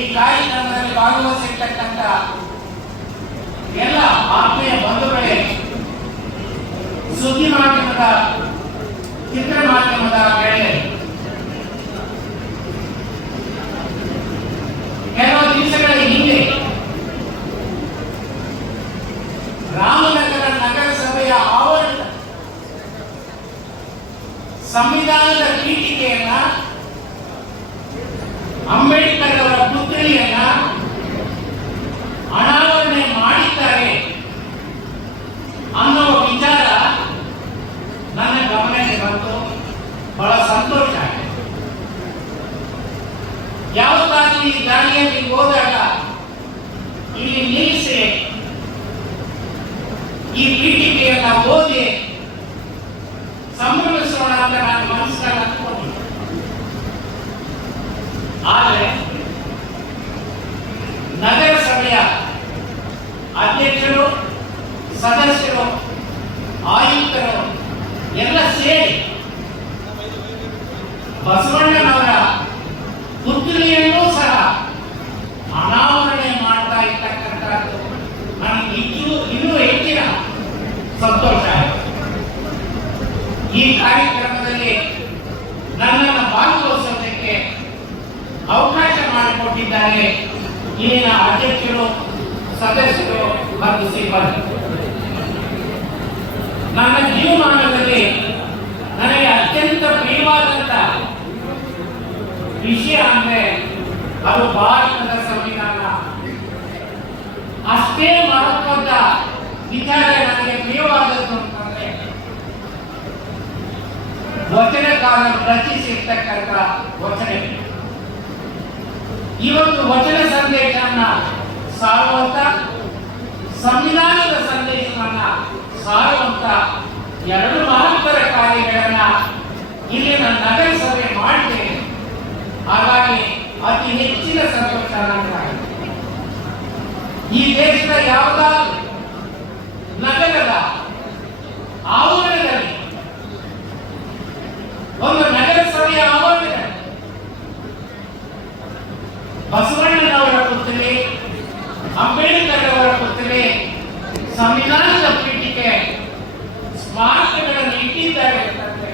ಈ ಕಾರ್ಯಕ್ರಮದಲ್ಲಿ ಭಾಗವಹಿಸಿರ್ತಕ್ಕಂಥ ಎಲ್ಲ ಆತ್ಮೀಯ ಬಂಧುಗಳೇ, ಸುದ್ದಿ ಮಾಧ್ಯಮದ, ಚಿತ್ರ ಮಾಧ್ಯಮದ ಗೆಳೆಯರು, ಕೆಲವು ದಿವಸಗಳ ಹಿಂದೆ ರಾಮನಗರ ನಗರಸಭೆಯ ಆವರಣದ ಸಂವಿಧಾನದ ಪೀಠಿಕೆಯನ್ನ, ಅಂಬೇಡ್ಕರ್ ಅವರ ಪುತ್ಥಳಿಯನ್ನ ಅನಾವರಣೆ ಮಾಡಿದ್ದಾರೆ ಅನ್ನೋ ವಿಚಾರ ನನ್ನ ಗಮನಕ್ಕೆ ಬಂತು. ಬಹಳ ಸಂತೋಷ ಆಗಿದೆ. ಯಾವತ್ತಾದ್ರೂ ಈ ದಾರಿಯಲ್ಲಿ ಹೋದಾಗ ಇಲ್ಲಿ ನಿಲ್ಲಿಸಿ ಈ ಪೀಠಿಕೆಯನ್ನ ಓದಿ ಸಂಭ್ರಮಿಸೋಣ ಅಂತ ನಾನು ಮನಸ್ಸಿನಲ್ಲಿ ಅಂದ್ಕೊಂಡಿದ್ದೆ. ಆದರೆ ನಗರಸಭೆಯ ಅಧ್ಯಕ್ಷರು, ಸದಸ್ಯರು, ಆಯುಕ್ತರು ಎಲ್ಲ ಸೇರಿ ಬಸವಣ್ಣನವರ ಪುತ್ಥಳಿಯನ್ನೂ ಸಹ ಅನಾವರಣೆ ಮಾಡ್ತಾ ಇರ್ತಕ್ಕಂಥದ್ದು ನನಗೆ ಇನ್ನೂ ಹೆಚ್ಚಿನ ಸಂತೋಷ ಆಯಿತು. ಈ ಕಾರ್ಯಕ್ರಮದಲ್ಲಿ ನನ್ನನ್ನು ಭಾಗವಹಿಸೋದಕ್ಕೆ ಅವಕಾಶ ಮಾಡಿಕೊಟ್ಟಿದ್ದಾರೆ ಇಲ್ಲಿನ ಅಧ್ಯಕ್ಷರು, ಸದಸ್ಯರು ಮತ್ತು ಸಿಬ್ಬಂದಿ. ನನ್ನ ಜೀವಮಾನದಲ್ಲಿ ನನಗೆ ಅತ್ಯಂತ ಪ್ರಿಯವಾದಂತ ವಿಷಯ ಅಂದ್ರೆ ಅದು ಭಾರತದ ಸಂವಿಧಾನ. ಅಷ್ಟೇ ಮಹತ್ವದ ವಿಚಾರ ನನಗೆ ಪ್ರಿಯವಾದದ್ದು ಅಂತಂದ್ರೆ ವಚನಕಾರರು ರಚಿಸಿರ್ತಕ್ಕಂಥ ವಚನ. ಇವತ್ತು ವಚನ ಸಂದೇಶವನ್ನ ಸಾರುವಂತ, ಸಂವಿಧಾನದ ಸಂದೇಶವನ್ನ ಸಾರುವಂತ ಎರಡು ಮಹತ್ತರ ಕಾರ್ಯಗಳನ್ನ ಇಲ್ಲಿನ ನಗರಸಭೆ ಮಾಡಿದೆ. ಹಾಗಾಗಿ ಅತಿ ಹೆಚ್ಚಿನ ಸಂತೋಷ ನನಗಾಗಿದೆ. ಈ ದೇಶದ ಯಾವುದಾದ್ರೂ ನಗರದ ಆವರಣದಲ್ಲಿ, ಒಂದು ನಗರಸಭೆಯ ಆವರಣದಲ್ಲಿ ಬಸವಣ್ಣನವರ ಪುತ್ಥಳಿ, ಅಂಬೇಡ್ಕರ್ ಅವರ ಪುತ್ಥಳಿ, ಸಂವಿಧಾನದ ಪೀಠಿಕೆ, ಸ್ಮಾರಕಗಳನ್ನು ಇಟ್ಟಿದ್ದಾರೆ ಅಂತಂದ್ರೆ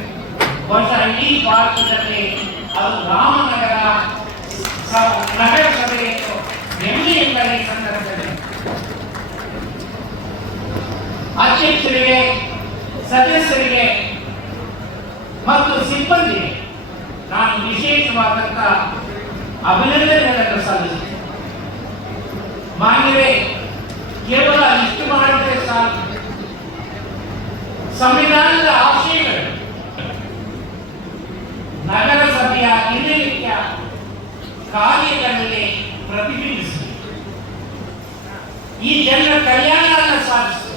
ಬಹುಶಃ ಇಡೀ ಭಾರತದಲ್ಲಿ ಅದು ರಾಮನಗರ ನಗರಸಭೆಯನ್ನು ಹೆಮ್ಮೆಯಿಂದ ಈ ಸಂದರ್ಭದಲ್ಲಿ ಅಧ್ಯಕ್ಷರಿಗೆ, ಸದಸ್ಯರಿಗೆ ಮತ್ತು ಸಿಬ್ಬಂದಿಗೆ ನಾನು ವಿಶೇಷವಾದಂತ ಅಭಿನಂದನೆಗಳನ್ನು ಸಲ್ಲಿಸುತ್ತೇನೆ. ಮಾನ್ಯವೇ, ಕೇವಲ ಇಷ್ಟು ಮಾಡಿದ್ರೆ ಸಾಕು. ಸಂವಿಧಾನದ ಆಶಯಗಳು ನಗರಸಭೆಯ ದಿನನಿತ್ಯ ಕಾರ್ಯಗಳಲ್ಲಿ ಪ್ರತಿಬಿಂಬಿಸಿ ಈ ಜನರ ಕಲ್ಯಾಣವನ್ನು ಸಾಧಿಸಿ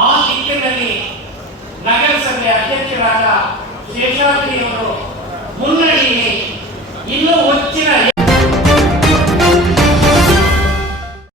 ಆ ದಿಕ್ಕಿನಲ್ಲಿ